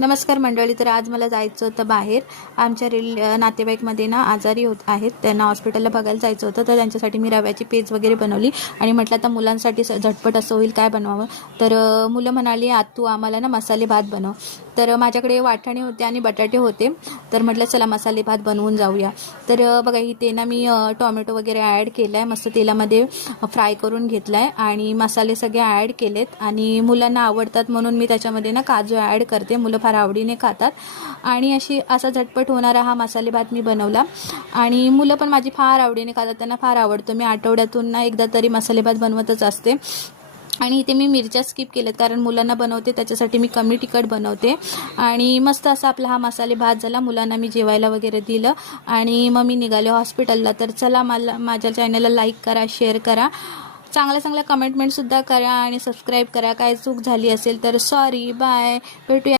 नमस्कार मंडळी. तर आज मला जायचं होतं बाहेर. आमच्या नातेवाईकमध्ये ना आजारी आहेत, त्यांना हॉस्पिटलला बघायला जायचं होतं. तर त्यांच्यासाठी मी रव्याची पेज वगैरे बनवली आणि म्हटलं आता मुलांसाठी झटपट असं होईल काय बनवावं. तर मुलं म्हणाली आत्तू आम्हाला ना मसाले भात बनव. तर माझ्याकडे वाटाणे होते आणि बटाटे होते. तर म्हटलं चला मसाले भात बनवून जाऊया. तर बघा इथे ना मी टोमॅटो वगैरे ॲड केला आहे, मस्त तेलामध्ये फ्राय करून घेतला आहे आणि मसाले सगळे ॲड केलेत. आणि मुलांना आवडतात म्हणून मी त्याच्यामध्ये ना काजू ॲड करते. मुलं फार आवडीने खातात आणि असा झटपट होणारा हा मसाले भात मी बनवला आणि मुलं पण माझी फार आवडीने खातात, त्यांना फार आवडतो. मी आठवड्यातून ना एकदा तरी मसाले भात बनवतच असते. आणि इथे मी मिरच्या स्किप केल्यात कारण मुलांना बनवते त्याच्यासाठी मी कमी तिखट बनवते. आणि मस्त असा आपला हा मसाले भात झाला. मुलांना मी जेवायला वगैरे दिलं आणि मग मी निघाले हॉस्पिटलला. तर चला माझ्या चॅनलला लाईक करा, शेअर करा, चांगल्या कमेंटमेंटसुद्धा करा आणि सबस्क्राईब करा. काय चूक झाली असेल तर सॉरी. बाय, भेटूया.